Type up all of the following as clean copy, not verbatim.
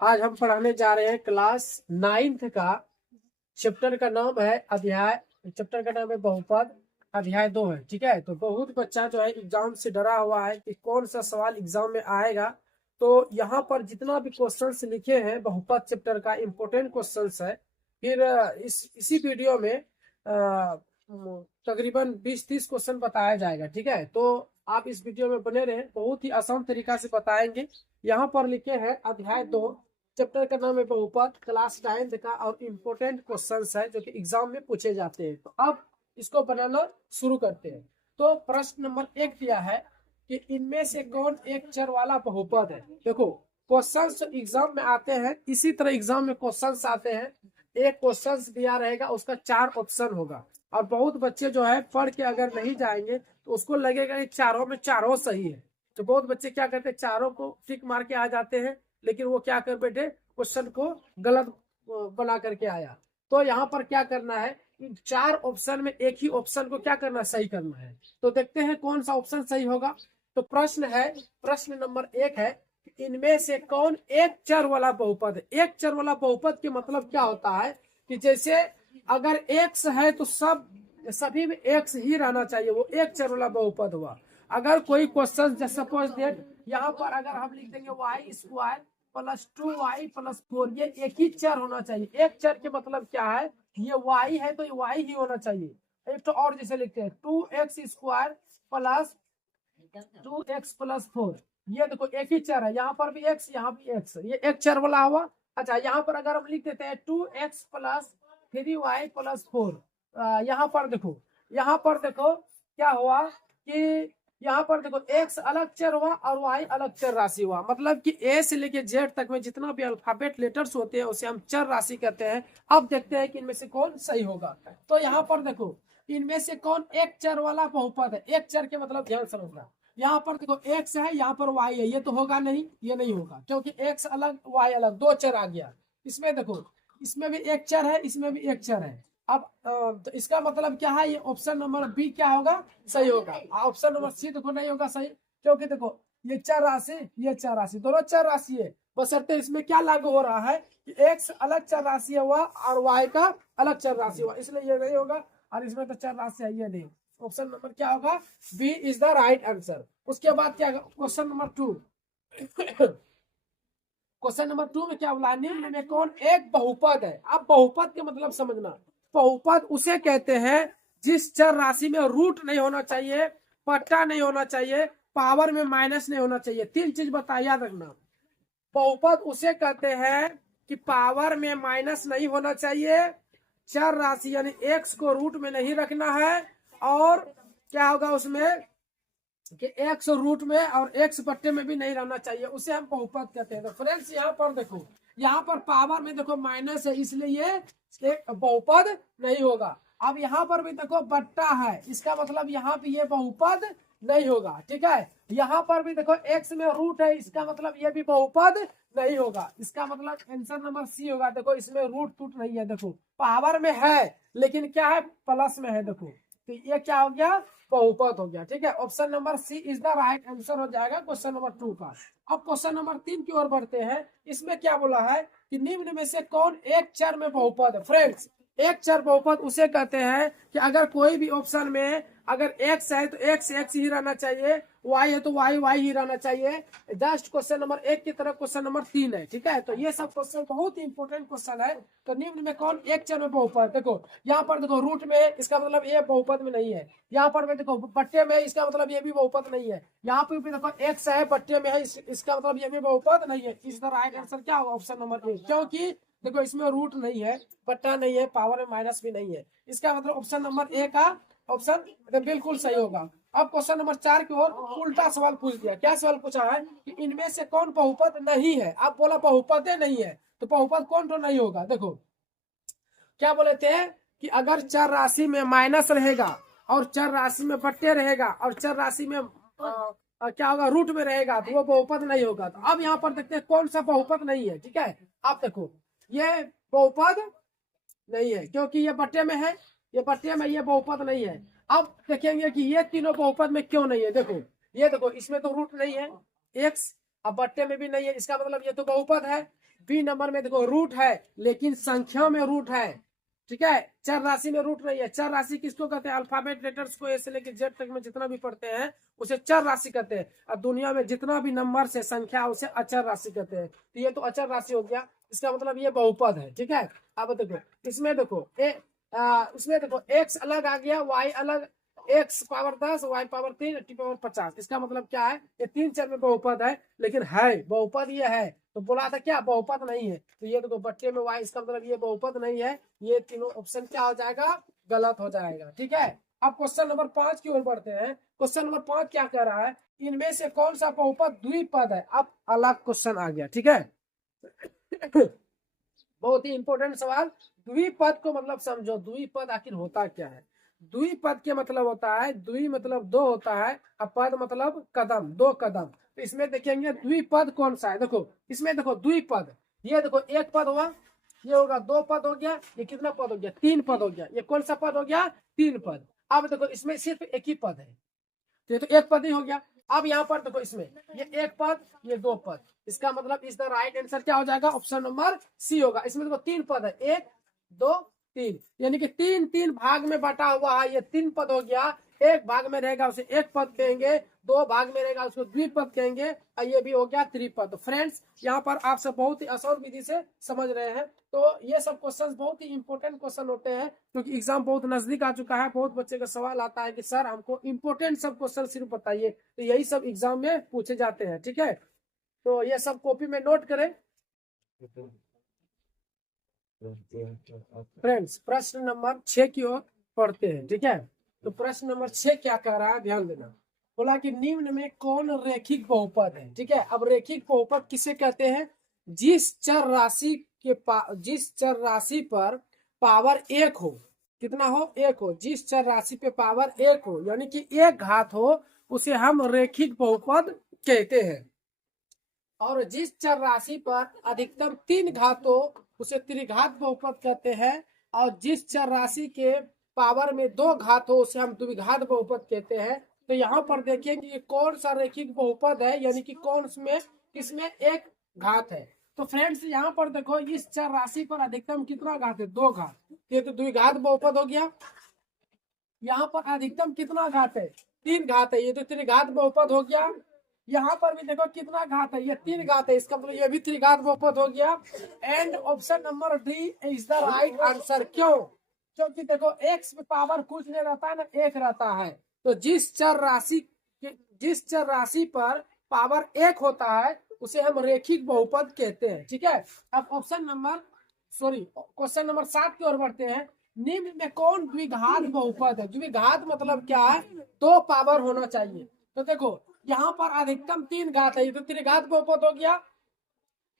आज हम पढ़ाने जा रहे हैं क्लास 9th का। चैप्टर का नाम है अध्याय, चैप्टर का नाम है बहुपद, अध्याय 2 है। ठीक है, तो बहुत बच्चा जो है एग्जाम से डरा हुआ है कि कौन सा सवाल एग्जाम में आएगा। तो यहाँ पर जितना भी क्वेश्चंस लिखे हैं बहुपद चैप्टर का इम्पोर्टेंट क्वेश्चंस है। फिर इसी वीडियो में तकरीबन 20-30 क्वेश्चन बताया जाएगा। ठीक है, तो आप इस वीडियो में बने रहें, बहुत ही आसान तरीका से बताएंगे। यहाँ पर लिखे हैं अध्याय 2, चैप्टर का नाम है बहुपद, क्लास 9th का, और इम्पोर्टेंट क्वेश्चंस है जो कि एग्जाम में पूछे जाते हैं। तो अब इसको बनाना शुरू करते हैं। तो प्रश्न नंबर 1 दिया है कि इनमें से कौन एक चर वाला बहुपद है। देखो, क्वेश्चंस एग्जाम में आते हैं, इसी तरह एग्जाम में क्वेश्चंस आते हैं। एक क्वेश्चंस दिया रहेगा, उसका 4 ऑप्शन होगा। और बहुत बच्चे जो है पढ़ के अगर नहीं जाएंगे तो उसको लगेगा कि चारों में चारों सही है। तो बहुत बच्चे क्या करते हैं, चारों को टिक मार के आ जाते हैं, लेकिन वो क्या कर बैठे, क्वेश्चन को गलत बना करके आया। तो यहाँ पर क्या करना है, इन 4 ऑप्शन में एक ही ऑप्शन को क्या करना, सही करना है। तो देखते हैं कौन सा ऑप्शन सही होगा। तो प्रश्न है, प्रश्न नंबर 1 है, इनमें से कौन एक चर वाला बहुपद है। एक चर वाला बहुपद के मतलब क्या होता है कि जैसे अगर एक्स है तो सभी में एक्स ही रहना चाहिए, वो एक चर वाला बहुपद हुआ। अगर कोई क्वेश्चन सपोज दैट यहाँ पर अगर हम लिख देंगे वाई स्क्वायर प्लस 2y+4, ये एक ही चर होना चाहिए। एक चर के मतलब क्या है, ये y है तो ये y ही होना चाहिए। एक तो और जैसे लिखते हैं 2x² प्लस 2x+4, ये देखो एक ही चर है, यहाँ पर भी x, यहाँ भी x, ये एक चर वाला हुआ। अच्छा, यहाँ पर अगर हम लिख देते हैं 2x+3y+4, यहाँ पर देखो, यहाँ पर देखो क्या हुआ कि यहाँ पर देखो x अलग चर हुआ और y अलग चर राशि हुआ। मतलब कि a से लेके z तक में जितना भी अल्फाबेट लेटर्स होते हैं उसे हम चर राशि कहते हैं। अब देखते हैं कि इनमें से कौन सही होगा। तो यहाँ पर देखो, इनमें से कौन एक चर वाला बहुपद है। एक चर के मतलब ध्यान समझना, यहाँ पर देखो x है, यहाँ पर y है, ये तो होगा नहीं, ये नहीं होगा क्योंकि x अलग y अलग, दो चर आ गया। इसमें देखो, इसमें भी एक चर है, इसमें भी एक चर है। अब तो इसका मतलब क्या है, ये ऑप्शन नंबर बी क्या होगा, सही होगा। ऑप्शन नंबर सी देखो नहीं होगा सही, क्योंकि देखो ये चर राशि, ये चर राशि, दोनों चर राशि है, बशर्ते इसमें क्या लागू हो रहा है कि एक्स अलग चर राशि हुआ और वाई का अलग चर राशि हुआ, इसलिए ये नहीं होगा। और इसमें तो चर राशि है, ये नहीं। ऑप्शन नंबर क्या होगा, B is the right answer. उसके बाद क्या, क्वेश्चन नंबर 2। क्वेश्चन नंबर 2 में क्या बोला, निम्न में कौन एक बहुपद है। अब बहुपद के मतलब समझना, बहुपद उसे कहते हैं जिस चर राशि में रूट नहीं होना चाहिए, पट्टा नहीं होना चाहिए, पावर में माइनस नहीं होना चाहिए। 3 चीज बता, याद रखना। बहुपद उसे कहते हैं कि पावर में माइनस नहीं होना चाहिए, चर राशि यानी एक्स को रूट में नहीं रखना है, और क्या होगा उसमें कि एक्स रूट में और एक्स बट्टे में भी नहीं रहना चाहिए, उसे हम बहुपद कहते हैं। तो फ्रेंड्स यहाँ पर देखो, यहाँ पर पावर में देखो माइनस है, इसलिए ये बहुपद नहीं होगा। अब यहाँ पर भी देखो बट्टा है, इसका मतलब यहाँ भी ये बहुपद नहीं होगा। ठीक है, यहाँ पर भी देखो एक्स में रूट है, इसका मतलब ये भी बहुपद नहीं होगा। इसका मतलब आंसर नंबर सी होगा। देखो इसमें रूट टूट नहीं है, देखो पावर में है लेकिन क्या है, प्लस में है। देखो तो ये क्या हो गया, बहुपद हो गया। ठीक है, option number C is the right answer हो जाएगा क्वेश्चन नंबर 2 का। अब क्वेश्चन नंबर 3 की ओर बढ़ते हैं। इसमें क्या बोला है कि निम्न में से कौन एक चर में बहुपद है। फ्रेंड्स, एक चर बहुपद उसे कहते हैं कि अगर कोई भी ऑप्शन में अगर एक्स है तो एक्स एक्स ही रहना चाहिए, वाई है तो वाई वाई ही रहना चाहिए। जस्ट क्वेश्चन नंबर 1 की तरफ क्वेश्चन नंबर 3 है। ठीक है, तो ये सब क्वेश्चन बहुत ही इंपॉर्टेंट क्वेश्चन है। तो निम्न में कौन एक चर में बहुपद, देखो यहाँ पर देखो रूट में, इसका मतलब ये बहुपद में नहीं है। यहाँ पर भी देखो बट्टे में, इसका मतलब ये भी बहुपद नहीं है। यहाँ पे भी देखो एक्स है, बट्टे में है, इसका मतलब ये भी बहुपद नहीं है। इस द राइट आंसर क्या होगा, ऑप्शन नंबर 1, क्योंकि देखो इसमें रूट नहीं है, बट्टा नहीं है, पावर में माइनस भी नहीं है। इसका मतलब ऑप्शन नंबर 1 का ऑप्शन बिल्कुल सही होगा। अब क्वेश्चन नंबर 4 की ओर उल्टा सवाल पूछ दिया। क्या सवाल पूछा है कि इनमें से कौन बहुपद नहीं है। आप बोला बहुपद नहीं है, तो बहुपद कौन तो नहीं होगा। देखो क्या बोले थे कि अगर चर राशि में माइनस रहेगा और चर राशि में बट्टे रहेगा और चर राशि में क्या होगा, रूट में रहेगा, तो वो बहुपद नहीं होगा। तो अब यहाँ पर देखते हैं कौन सा बहुपद नहीं है। ठीक है, आप देखो ये बहुपद नहीं है क्योंकि ये बट्टे में है, ये बट्टे में, ये बहुपद नहीं है। अब देखेंगे कि ये तीनों बहुपद में क्यों नहीं है। देखो ये देखो, इसमें तो रूट नहीं है एक्स, अब बट्टे में भी नहीं है, इसका मतलब ये तो बहुपद है। बी नंबर में देखो रूट है लेकिन संख्या में रूट है, ठीक है, चर राशि में रूट नहीं है। चर राशि किसको कहते हैं? अल्फाबेट लेटर्स को ए से लेकर जेड तक में जितना भी पढ़ते हैं उसे चर राशि कहते हैं, और दुनिया में जितना भी नंबर से संख्या उसे अचर राशि कहते हैं। तो ये तो अचर राशि हो गया, इसका मतलब ये बहुपद है, ठीक है। अब देखो इसमें देखो उसमें देखो एक्स अलग आ गया, वाई अलग, X power 10, Y power 3, T power 50। इसका मतलब क्या है? ये तीन चर में बहुपद है, लेकिन है बहुपद ये है। तो बोला था क्या बहुपद नहीं है, तो ये देखो बट्टे में वाई, इसका मतलब ये बहुपद नहीं है। ये तीनों ऑप्शन क्या हो जाएगा? गलत हो जाएगा, ठीक है। अब क्वेश्चन नंबर 5 की ओर बढ़ते हैं। क्वेश्चन नंबर 5 क्या कह रहा है? इनमें से कौन सा बहुपद द्विपद है? अब अलग क्वेश्चन आ गया, ठीक है। बहुत ही इंपॉर्टेंट सवाल। द्विपद को मतलब समझो, द्विपद आखिर होता क्या है? द्विपद के मतलब होता है, द्वि मतलब दो होता है, और पद मतलब कदम, दो कदम। तो इसमें देखेंगे द्विपद कौन सा है। देखो इसमें देखो द्विपद, ये देखो एक पद हुआ, ये होगा दो पद हो गया, ये कितना पद हो गया? तीन पद हो गया। ये कौन सा पद हो गया? तीन पद। अब देखो इसमें सिर्फ एक ही पद है, तो ये तो एक पद ही हो गया। अब यहाँ पर देखो इसमें ये एक पद, ये दो पद, इसका मतलब इस द राइट आंसर क्या हो जाएगा? ऑप्शन नंबर सी होगा। इसमें देखो तीन पद है, एक दो तीन, यानी कि तीन तीन भाग में बटा हुआ है। ये तीन पद हो गया, एक भाग में रहेगा उसे एक पद कहेंगे, दो भाग में रहेगा उसको द्विपद कहेंगे, और ये भी हो गया त्रिपद। फ्रेंड्स यहाँ पर आप सब बहुत ही आसान विधि से समझ रहे हैं। तो ये सब क्वेश्चन बहुत ही इंपॉर्टेंट क्वेश्चन होते हैं, क्योंकि एग्जाम बहुत नजदीक आ चुका है। बहुत बच्चे का सवाल आता है कि सर हमको इंपॉर्टेंट सब क्वेश्चन सिर्फ बताइए, तो यही सब एग्जाम में पूछे जाते हैं, ठीक है। तो ये सब कॉपी में नोट करें। फ्रेंड्स प्रश्न नंबर 6 की ओर पढ़ते हैं, ठीक है। तो प्रश्न नंबर 6 क्या कह रहा है, ध्यान देना। बोला कि निम्न में कौन रेखिक बहुपद है, ठीक है। अब रेखिक बहुपद किसे कहते हैं? जिस चर राशि जिस चर राशि पर पावर एक हो, कितना हो? एक हो। जिस चर राशि पे पावर एक हो, यानी कि एक घात हो, उसे हम रेखिक बहुपद कहते हैं। और जिस चर राशि पर अधिकतम तीन घात हो, उसे त्रिघात बहुपद कहते हैं। और जिस चर राशि के पावर में दो घात हो, उसे हम द्विघात बहुपद कहते हैं। तो यहाँ पर देखिए कि कौन सा रेखिक बहुपद है, यानी कि कौन में किसमें एक घात है। तो फ्रेंड्स यहाँ पर देखो, इस चर राशि पर अधिकतम कितना घात है? दो घात, ये तो द्विघात बहुपद हो गया। यहाँ पर अधिकतम कितना घात है? तीन घात है, ये तो त्रिघात बहुपद हो गया। यहाँ पर भी देखो कितना घात है? ये तीन घात है, इसका मतलब ये भी त्रिघात बहुपद हो गया। And option number D is the right answer. क्यों? क्योंकि देखो एक्स में पावर कुछ नहीं रहता है ना, एक रहता है। तो जिस चर राशि पर पावर एक होता है, उसे हम रेखिक बहुपद कहते हैं, ठीक है। अब क्वेश्चन नंबर 7 की ओर बढ़ते हैं। निम्न में कौन द्विघात बहुपद है? द्विघात मतलब क्या है? दो पावर होना चाहिए। तो देखो यहाँ पर अधिकतम तीन घात है, ये तो त्रिघात बहुपद हो गया।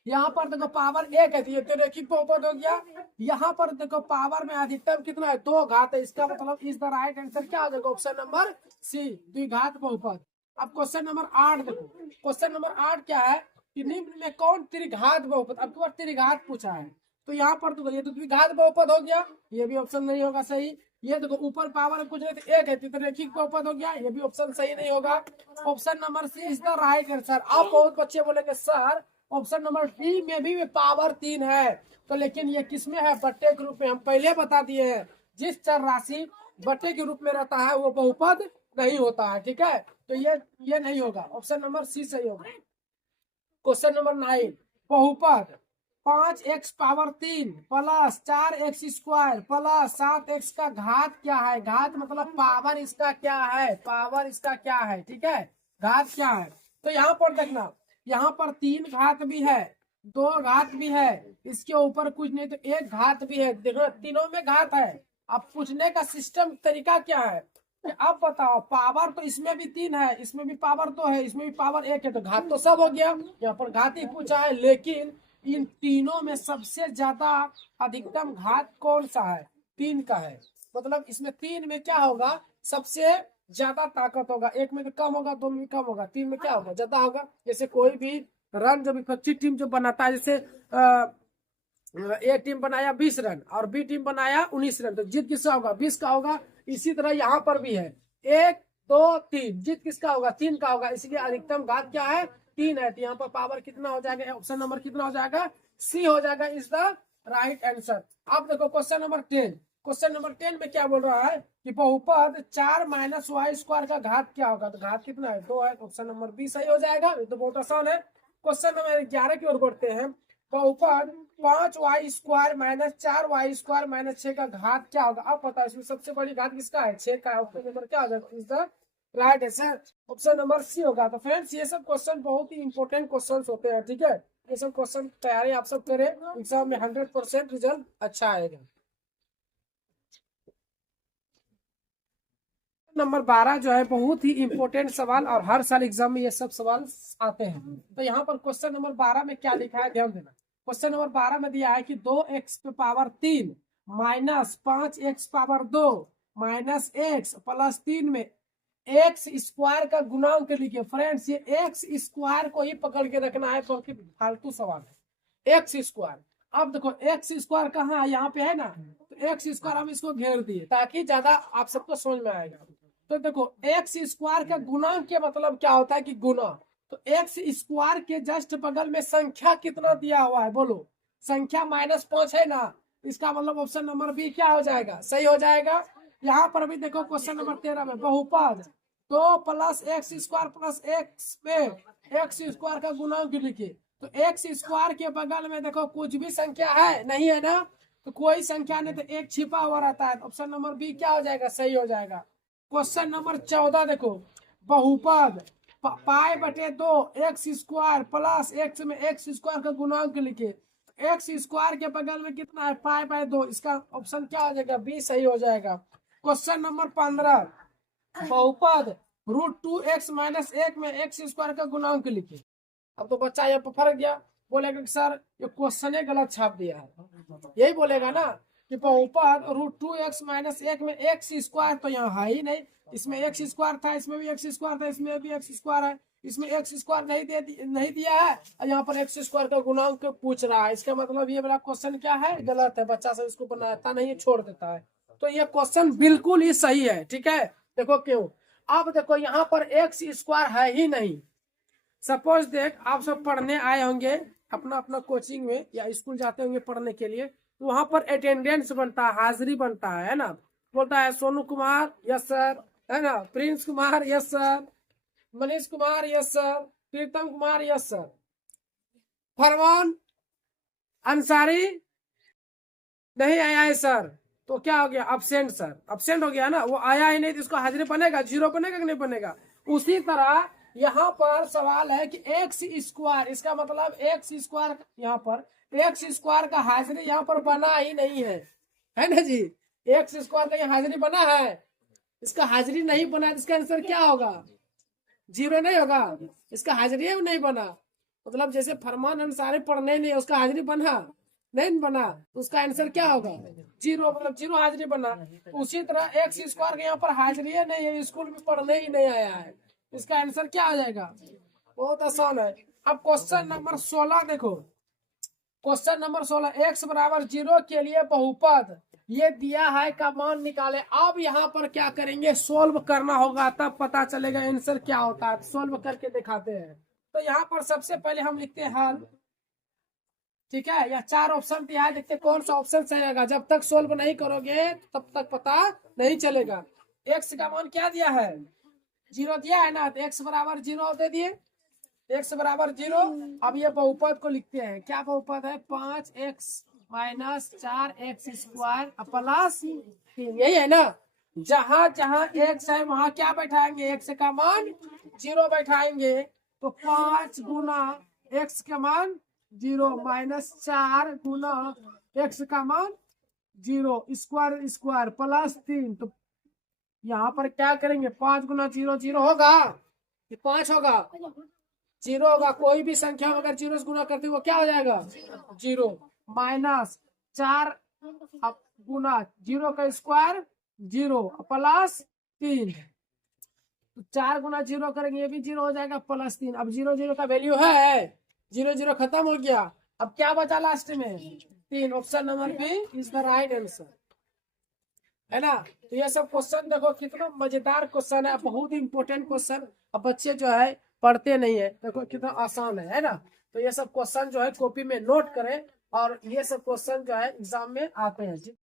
यहाँ पर देखो पावर एक है, तो ये तो रेखिक बहुपद हो गया। यहाँ पर देखो पावर में अधिकतम कितना है? दो घात है, इसका मतलब इस द राइट आंसर क्या हो जाएगा? ऑप्शन नंबर सी, द्विघात बहुपद। अब क्वेश्चन नंबर 8 देखो। क्वेश्चन नंबर 8 क्या है कि निम्न में कौन त्रिघात बहुपद? अब तो त्रिघात पूछा है, तो यहाँ पर तो ये तो द्विघात बहुपद हो गया, ये भी ऑप्शन नहीं होगा सही। ये देखो ऊपर पावर कुछ नहीं तो एक है, तो रेखिक बहुपद हो गया, ये भी ऑप्शन सही नहीं होगा। Option number C is the right answer. अब बहुत बच्चे बोलेंगे सर ऑप्शन नंबर डी में भी पावर तीन है, तो लेकिन ये किसमें है? बट्टे के रूप में। हम पहले बता दिए हैं, जिस चर राशि बट्टे के रूप में रहता है वो बहुपद नहीं होता है, ठीक है। तो ये नहीं होगा, ऑप्शन नंबर सी सही होगा। क्वेश्चन नंबर 9, बहुपद 5x power 3 plus 4x square plus 7x का घात क्या है? घात मतलब पावर इसका क्या है? पावर इसका क्या है, ठीक है, घात क्या है। तो यहाँ पर देखना, यहाँ पर तीन घात भी है, दो घात भी है, इसके ऊपर कुछ नहीं तो एक घात भी है। देखो तीनों में घात है। अब पूछने का सिस्टम तरीका क्या है? अब बताओ, पावर तो इसमें भी तीन है, इसमें भी पावर दो है, इसमें भी पावर एक है, तो घात तो सब हो गया। यहाँ पर घात ही पूछा है, लेकिन इन तीनों में सबसे ज्यादा अधिकतम घात कौन सा है? तीन का है। मतलब इसमें तीन में क्या होगा? सबसे ज्यादा ताकत होगा। एक में तो कम होगा, दो में कम होगा, तीन में क्या होगा? ज्यादा होगा। जैसे कोई भी रन जब विपक्षी टीम जो बनाता है, जैसे ए टीम बनाया 20 रन और बी टीम बनाया 19 रन, तो जीत किसका होगा? 20 का होगा। इसी तरह यहाँ पर भी है, 1 2 3, जीत किसका होगा? 3 का होगा। इसलिए अधिकतम घात क्या है? 3 है। तो यहाँ पर पावर कितना हो जाएगा? ऑप्शन नंबर कितना हो जाएगा? सी हो जाएगा इज द राइट आंसर। अब देखो क्वेश्चन नंबर 10। क्वेश्चन नंबर 10 में क्या बोल रहा है कि बहुपद 4 माइनस वाई स्क्वायर का घात क्या होगा। तो घात कितना है, 2 है। ऑप्शन नंबर बी सही हो जाएगा। ये तो बहुत आसान है। क्वेश्चन नंबर 11 की ओर बढ़ते हैं। बहुपद 5 Y square minus 4 Y square minus 6 का घात क्या होगा। अब पता है इसमें सबसे बड़ी घात किसका है, 6 का। ऑप्शन नंबर क्या हो जाएगा, is the right answer. Option number C होगा। तो फ्रेंड्स ये सब क्वेश्चन बहुत ही इंपॉर्टेंट क्वेश्चन होते हैं, ठीक है। ये सब क्वेश्चन तैयारी आप सब करें, एग्जाम में 100% रिजल्ट अच्छा आएगा। नंबर 12 जो है बहुत ही इंपॉर्टेंट सवाल, और हर साल एग्जाम में ये सब सवाल आते हैं। तो यहाँ पर क्वेश्चन नंबर 12 में क्या लिखा है, ध्यान देना। क्वेश्चन नंबर 12 में दिया है कि 2x पे power 3 minus 5x power 2 minus x plus 3 में एक्स स्क्वायर का गुणांक लिखिए। फ्रेंड्स ये एक्स स्क्वायर को ही पकड़ के रखना है, क्योंकि फालतू सवाल है। एक्स स्क्वायर, अब देखो एक्स स्क्वायर कहाँ है, यहाँ पे है ना। तो एक्स स्क्वायर हम इसको घेर दिए ताकि ज्यादा आप सबको समझ में आएगा। तो देखो एक्स स्क्वायर का गुणांक के मतलब क्या होता है कि गुना। तो एक्स स्क्वायर के जस्ट बगल में संख्या कितना दिया हुआ है, बोलो। संख्या -5 है ना। इसका मतलब ऑप्शन नंबर बी क्या हो जाएगा, सही हो जाएगा। यहाँ पर भी देखो क्वेश्चन नंबर 13 में बहुपद 2 plus x square plus x में एक्स स्क्वायर का गुणांक लिखिए। तो एक्स स्क्वायर के बगल में देखो कुछ भी संख्या है नहीं, है ना। तो कोई संख्या नहीं, तो एक छिपा हुआ रहता है। ऑप्शन नंबर बी क्या हो जाएगा, सही हो जाएगा। क्वेश्चन नंबर 14 देखो, बहुपद पाई बटे 2 एक्स स्क्वायर प्लस एक्स में एक्स स्क्वायर का गुणांक लिखिए। एक्स स्क्वायर के बगल में कितना है, पाई बाय 2। इसका ऑप्शन क्या हो जाएगा, बी सही हो जाएगा। क्वेश्चन नंबर 15, बहुपद √2x माइनस 1 में एक्स स्क्वायर का गुणांक लिखिए। अब तो बच्चा यहाँ पर फर्क गया, बोलेगा कि सर ये क्वेश्चन गलत छाप दिया है, यही बोलेगा ना कि बहुपद √2x माइनस 1 में एक्स स्क्वायर तो यहाँ है ही नहीं। इसमें एक्स स्क्वायर था, इसमें भी एक्स स्क्वायर था, इसमें भी एक्स स्क्वायर है। इसमें एक्स स्क्वायर नहीं दिया है, और यहाँ पर एक्स स्क्वायर का गुणांक पूछ रहा है। इसका मतलब ये वाला क्वेश्चन क्या है, गलत है। बच्चा सब इसको बनाता नहीं, छोड़ देता है। तो ये क्वेश्चन बिल्कुल ही सही है, ठीक है। देखो क्यों, अब देखो यहाँ पर एक्स स्क्वायर है ही नहीं। सपोज देख आप सब पढ़ने आए होंगे अपना अपना कोचिंग में या स्कूल जाते होंगे पढ़ने के लिए, तो वहां पर अटेंडेंस बनता है, हाजिरी बनता है ना। बोलता है सोनू कुमार यस सर, है ना। Prince Kumar yes sir, Manish Kumar yes sir, Pritam Kumar yes sir. Farman Ansari नहीं आया है सर, तो क्या हो गया, अब्सेंट सर। अब्सेंट हो गया ना, वो आया ही नहीं, तो इसको हाजिरी बनेगा, जीरो बनेगा कि नहीं बनेगा। उसी तरह यहाँ पर सवाल है कि एक्स स्क्वायर, इसका मतलब एक्स स्क्वायर, यहाँ पर एक्स स्क्वायर का हाजिरी यहाँ पर बना ही नहीं है ना जी। एक्स स्क्वायर का यहाँ हाजिरी बना है, इसका हाजिरी नहीं बना है, इसका आंसर क्या होगा, जीरो नहीं होगा। इसका हाजिरी नहीं बना, मतलब जैसे फरमान अंसारी पढ़ने नहीं, उसका हाजिरी बना नहीं बना, तो उसका आंसर क्या होगा, जीरो, मतलब जीरो हाजिरी बना। उसी तरह एक्स स्क्वायर के यहाँ पर हाजिरी नहीं है, स्कूल में पढ़ने ही नहीं आया है, इसका आंसर क्या आ जाएगा, बहुत आसान है। अब क्वेश्चन नंबर 16 देखो। क्वेश्चन नंबर 16, एक्स बराबर 0 के लिए बहुपद ये दिया है का मान निकाले। अब यहाँ पर क्या करेंगे, सोल्व करना होगा, तब पता चलेगा आंसर क्या होता है। सोल्व करके दिखाते हैं। तो यहाँ पर सबसे पहले हम लिखते हैं हल, ठीक है। या 4 ऑप्शन दिया है, देखते कौन सा ऑप्शन सही रहेगा। जब तक सोल्व नहीं करोगे तब तक पता नहीं चलेगा। एक्स का मान क्या दिया है, 0 दिया है ना, तो एक्स बराबर 0 दे दिए, एक्स बराबर 0। अब ये बहुपद को लिखते हैं, क्या बहुपद है, 5x minus 4x square plus 3, यही है ना। जहां जहां एक्स है वहां क्या बैठाएंगे, एक्स का मान 0 बैठाएंगे। तो 5 गुना एक्स का मान 0 माइनस 4 गुना एक्स का मान 0 स्क्वायर स्क्वायर प्लस 3। तो यहाँ पर क्या करेंगे, 5 गुना 0 0 होगा, ये 5 होगा, 0 होगा। कोई भी संख्या अगर 0 से गुना करते वो क्या हो जाएगा, 0 माइनस 4 गुना 0 का स्क्वायर 0 प्लस 3। तो 4 गुना 0 करेंगे, ये भी 0 हो जाएगा, प्लस 3। अब 0 0 का वैल्यू है, 0 0 खत्म हो गया। अब क्या बचा लास्ट में, 3। Option number B is the right answer, है ना। तो ये सब क्वेश्चन देखो कितना मजेदार क्वेश्चन है, बहुत इंपॉर्टेंट क्वेश्चन। अब बच्चे जो है पढ़ते नहीं है, देखो कितना आसान है ना। तो ये सब क्वेश्चन जो है कॉपी में नोट करें, और ये सब क्वेश्चन जो है एग्जाम में आते हैं।